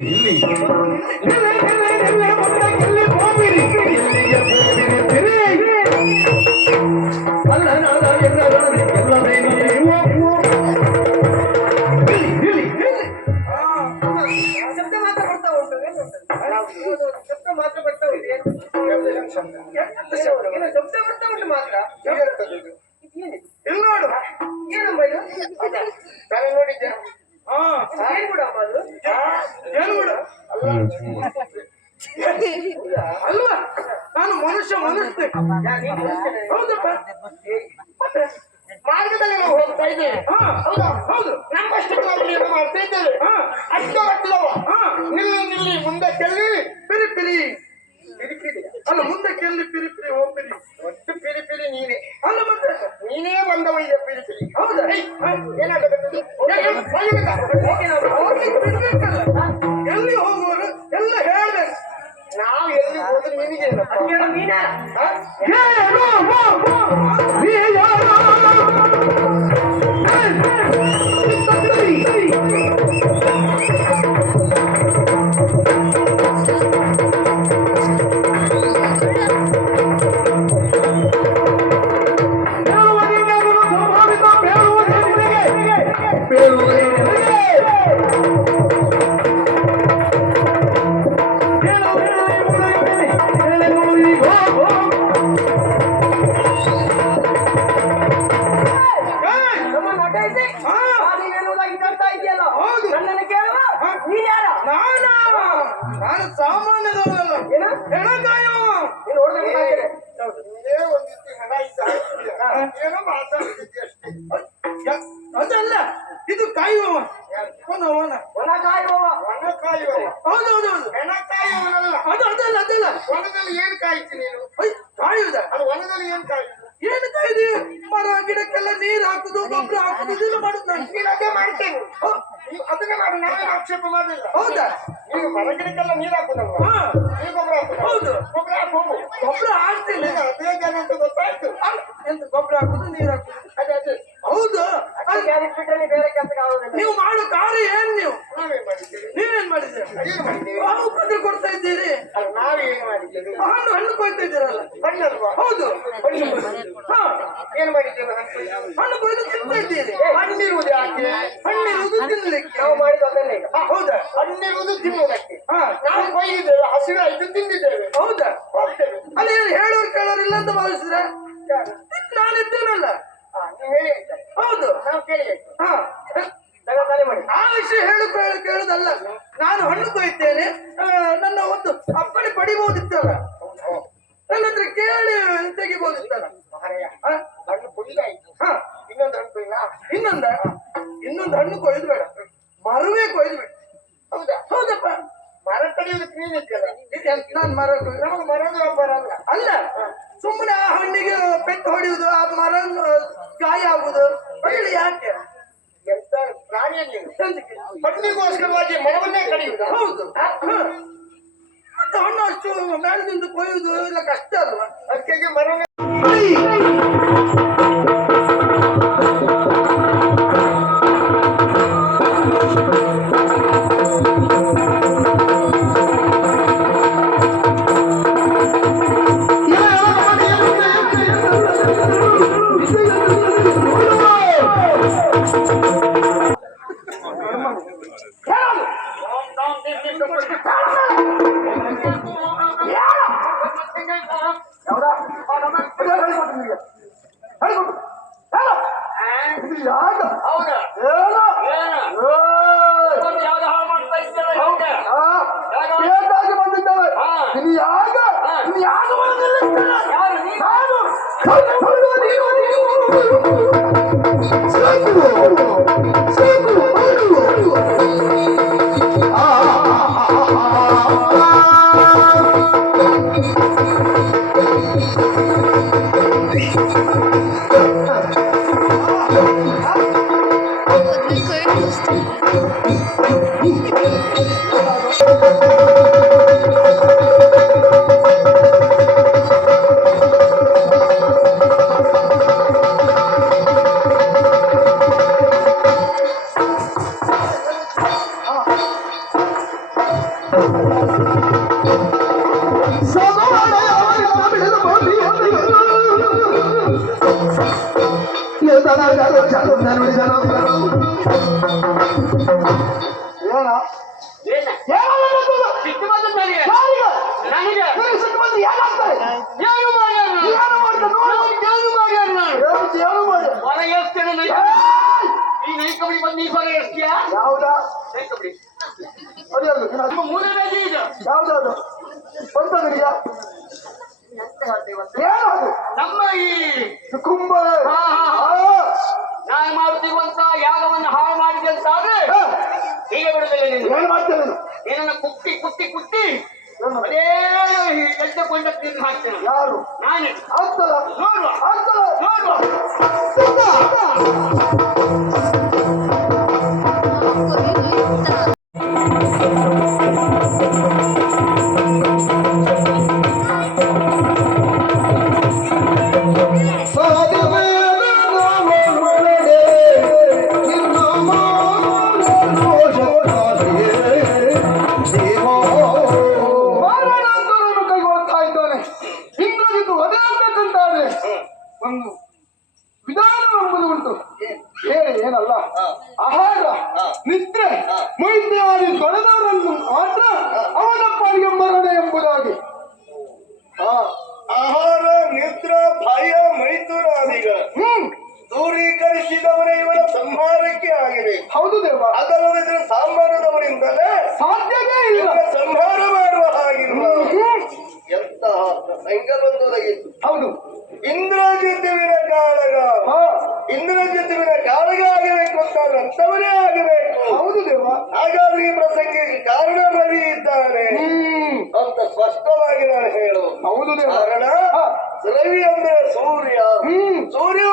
ಇಲ್ಲಿ ಎಲ್ಲಿ ಹೋಗಿರಿ ಎಲ್ಲಿಗೆ ಹೋಗಿರಿ ಅಲ್ಲ ಎಲ್ಲವೇ ನೀವು ಶಬ್ದ ಮಾತ್ರ ಬರ್ತಾ ಉಂಟು ಶಬ್ದ ಮಾತ್ರ ಬರ್ತಾ ಉಂಟು ಶಬ್ದ ಬರ್ತಾ ಉಂಟು ಮಾತ್ರ ಇಲ್ಲಿ ನೋಡು ಏನಮ್ಮ ಇದು ನಾನು ನೋಡಿದ್ದೆ ಏನ್ ಕೂಡ ಅಮ್ಮ ಅದು ಏನು ಬಿಡು ಅಲ್ವಾ ನಾನು ಮನುಷ್ಯ ಹೌದಪ್ಪ ಮತ್ತೆ ಮಾರ್ಗದಲ್ಲಿ ನಾವು ಹೋಗ್ತಾ ಇದ್ದೇವೆ ಹೌದಾ ಹೌದು ನಮ್ಮಷ್ಟು ನಾವು ಮಾಡ್ತಾ ಇದ್ದೇವೆ ಅಷ್ಟು ಬರ್ತಿದವ ನಿಲ್ಲಿ ಮುಂದೆ ಕೆಲ್ಲಿ ಪಿರಿ ಪಿರಿ ಅಲ್ಲ ಮುಂದೆ ಕೆಲ್ಲಿ ಪಿರಿ ಪಿರಿ ಹೋಗ್ಪಿರಿ ಒಟ್ಟು ಪಿರಿ ಪಿರಿ ನೀನೇ ಅಲ್ಲ ಮತ್ತೆ ನೀನೇ ಬಂದವ ಇದೆ ಪಿರಿ ಪಿರಿ ಹೌದಾ ಏನಾಗಬೇಕು ಎಲ್ಲಿ ಹೋಗುವರು ಎಲ್ಲ ಹೇಳ್ಬೇಕು ನಾವು ಎಲ್ಲಿ ಹೋದ್ರೆ ನಿನಗೆ ನಾನು ಸಾಮಾನ್ಯದವಲ್ಲ ಹೆಣಗಾಯವ ಏನೋ ಮಾತಾಡ್ತಿದ್ದೆ ಅಷ್ಟೇ ಅದಲ್ಲ ಇದು ಕಾಯುವವ ಒಣ ಕಾಯುವವ ಹೌದೌದೌದು ಹೆಣ ಕಾಯುವವನಲ್ಲ ಅದಲ್ಲ ವನದಲ್ಲಿ ಏನು ಕಾಯ್ತಿ ನೀನು ಕಾಯುವುದ ಅದು ವನದಲ್ಲಿ ಏನು ಕಾಯುದು ಏನು ಕಾಯ್ದು ಮರ ಗಿಡಕ್ಕೆಲ್ಲ ನೀರು ಹಾಕುದು ಗೊಬ್ಬರ ಹಾಕುದು ಇದೆಲ್ಲ ಮಾಡುದು ನಾನು ಅದೇ ಮಾಡ್ತೇನೆ ಅದನ್ನೇ ಮಾಡಿ ನಾವೇ ಆಕ್ಷೇಪ ಮಾಡಲಿಲ್ಲ ಹೌದಾ ನೀವು ಮರ ಗಿಡಕ್ಕೆಲ್ಲ ನೀರು ಹಾಕುದಲ್ವ ನೀವು ಗೊಬ್ಬರ ಹಾಕುದು ಹೌದು ಗೊಬ್ಬರ ಹಾಕುದು ಗೊಬ್ಬರ ಹಾಕ್ತೀನಿ ಅದೇ ಜನ ಅಂತ ಗೊತ್ತಾಯ್ತು ಎಂತ ಗೊಬ್ಬರ ಹಾಕುದು ನೀರು ಹಾಕುದು ಅದೇ ಹೌದು ಬೇರೆ ಕೆಲಸ ನೀವು ಮಾಡೋ ಕಾರ್ಯ ಏನ್ ನೀವು ನೀವೇನ್ ಮಾಡಿದ್ದೀರಿ ಉಪದ್ರ ಕೊಡ್ತಾ ಇದ್ದೀರಿ ನಾವೇನ್ ಮಾಡಿದ್ದೀರಿ ಹಣ್ಣು ಕೊಯ್ತಾ ಇದ್ದೀರಲ್ಲ ಹಣ್ಣಲ್ವಾ ಹೌದು ಏನ್ ಮಾಡಿದ್ದೀವಿ ಹಣ್ಣು ಕೊಯ್ದು ತಿಂತಾ ಇದ್ದೀರಿ ಹಣ್ಣಿರುವುದು ಯಾಕೆ ಹಣ್ಣಿರುವುದು ತಿನ್ನಲಿಕ್ಕೆ ನಾವು ಮಾಡಿದ ಅದನ್ನೇ ಹೌದಾ ಹಣ್ಣಿರುವುದು ತಿನ್ನುವುದಕ್ಕೆ ನಾವು ಕೊಯ್ದಿದ್ದೇವೆ ಹಸಿವೆ ಆಯ್ತು ತಿಂದಿದ್ದೇವೆ ಹೌದಾ ಹೋಗ್ತೇವೆ ಅಲ್ಲಿ ಹೇಳೋರು ಕೇಳೋರು ಇಲ್ಲ ಅಂತ ಭಾವಿಸಿದ್ರೆ ನಾನಿದ್ದೇನಲ್ಲ ಹೇಳಿ ಹೌದು ನಾವು ಕೇಳಿ ಆ ವಿಷಯ ಕೇಳುದಲ್ಲ ನಾನು ಹಣ್ಣು ಕೊಯ್ತೇನೆ ನನ್ನ ಒಂದು ಅಪ್ಪಣೆ ಪಡಿಬಹುದಿತ್ತಲ್ಲ ನನ್ನ ಹತ್ರ ಕೇಳಿ ತೆಗಿಬಹುದಿತ್ತಲ್ಲ ಹಣ್ಣು ಕೊಯ್ದಾಯ್ತು ಇನ್ನೊಂದು ಹಣ್ಣು ಕೊಯ್ಲ ಇನ್ನೊಂದು ಹಣ್ಣು ಕೊಯ್ದು ಬೇಡ ಮರವೇ ಕೊಯ್ದು ಬೇಡ ಹೌದಾ ಹೌದಪ್ಪ ಮರ ಕಡಿಯೋದಕ್ಕೆ ನೀನಿದ್ದಲ್ಲ ನಾನು ಮರ ನಮಗೆ ಮರದ ವ್ಯಾಪಾರ ಅಲ್ಲ ಸುಮ್ಮನೆ ಆ ಹಣ್ಣಿಗೆ ಪೆಟ್ಟು ಹೊಡೆಯುವುದು ಆ ಮರ ಗಾಯ ಆಗುದು ಹೇಳಿ ಯಾಕೆ ಎಂತ ಪ್ರಾಣಿಯಲ್ಲಿ ಹಣ್ಣಿಗೋಸ್ಕರವಾಗಿ ಮರವನ್ನೇ ಕಡಿಯುವುದು ಹೌದು ಮತ್ತೆ ಹಣ್ಣು ಅಷ್ಟು ಮೇಳದಿಂದ ಕೊಯ್ಯುವುದು ಇಲ್ಲ ಕಷ್ಟ ಅಲ್ವಾ ಅದಕ್ಕೆ ಮರವನ್ನೇ ಸಿಟ್ಟು ಬಂದ ನನಗೆ ನನಗೆ ಸಿಟ್ಟು ಬಂದು ಏನಾಗ್ತಾರೆ? ಏನು ಮಾಡ್ಯಾರ ನಾನು? ಏನು ಮಾಡ್ದೆ ನೋಡು. ಏನು ಮಾಡ್ಯಾರ ನಾನು? ಏನು ಮಾಡ್ದೆ? ಹೊರ ಎಸ್ತೇನೆ ನೈ ಈ ನೈ ಕಬಡಿ ಬಂದು ನೀ ಹೊರ ಎಸ್ತೀಯಾ? ಯಾವ್ದಾ? ನೈ ಕಬಡಿ ಅದ್ಯಾವ್ದು? ನಿಮ್ಮ ಮೂಲ ಬೇಜಿ ಇದು ಯಾವ್ದಾದ್ರು ಬಂತದರಿಯ ಏನದು? ನಮ್ಮ ಈ ಕುಂಬಳ ನಾನು ಮಾಡುತ್ತಿರುವಂತ ಯಾಗವನ್ನು ಹಾಳು ಮಾಡಿದೆ ಅಂತ ಆದ್ರೆ ಈಗ ಬಿಡುದಿಲ್ಲ ನೀನು. ಏನ್ ಮಾಡ್ತೇನೆ? ನಿನ್ನನ್ನು ಕುಟ್ಟಿ ಕುಟ್ಟಿ ಕುಟ್ಟಿ ಅದೇ ಎಡ್ಡೆ ಕೊಂಡ ತಿಂದು ಹಾಕ್ತೇನೆ. ಯಾರು? ನಾನೇ ಆಗ್ತದ ನೋಡುವ ಆಗ್ತದ ನೋಡುವ ಒಂದು ವಿಧಾನವೆಂಬುದು ಉಂಟು. ಬೇರೆ ಏನಲ್ಲ. ಆಹಾರ ನಿದ್ರೆ ಮೈತ್ರಿಯಾದಿ ತೊಳೆದವರನ್ನು ಮಾತ್ರ ಅವನ ಪಾಲಿಗೆ ಮರಣ ಎಂಬುದಾಗಿ. ಆಹಾರ ನಿದ್ರ ಭಯ ಮೈಥುನಾದಿಗಳ ದೂರೀಕರಿಸಿದವರೇ ಇವನ ಸಂಹಾರಕ್ಕೆ ಆಗಿದೆ. ಹೌದು ದೇವ. ಅದಲ್ಲದಿದ್ರೆ ಸಾಮಾನ್ಯದವರಿಂದಲೇ ಸಾಧ್ಯವೇ ಇಲ್ಲ. ಇವನ ಸಂಹಾರ ಮಾಡುವ ಹಾಗಿಲ್ಲ. ಎಂತಹ ಸಂಘಬಂಧೊದಗಿತ್ತು. ಹೌದು. ಇಂದ್ರಜಿತ್ತುವಿನ ಕಾಳಗ ಇಂದ್ರಜಿತ್ತುವಿನ ಕಾಳಗ ಆಗಬೇಕು ಅಂತಾದ್ರೆ ಅಂತವರೇ ಆಗಬೇಕು. ಹೌದು ದೇವ. ಹಾಗಾದ್ರೆ ಈ ಪ್ರಸಂಗಕ್ಕೆ ಕಾರಣ ರವಿ ಇದ್ದಾನೆ ಅಂತ ಸ್ಪಷ್ಟವಾಗಿ ನಾನು ಹೇಳುವುದು. ಹೌದು ದೇವ. ಕಾರಣ ರವಿ ಅಂದ್ರೆ ಸೂರ್ಯ. ಸೂರ್ಯ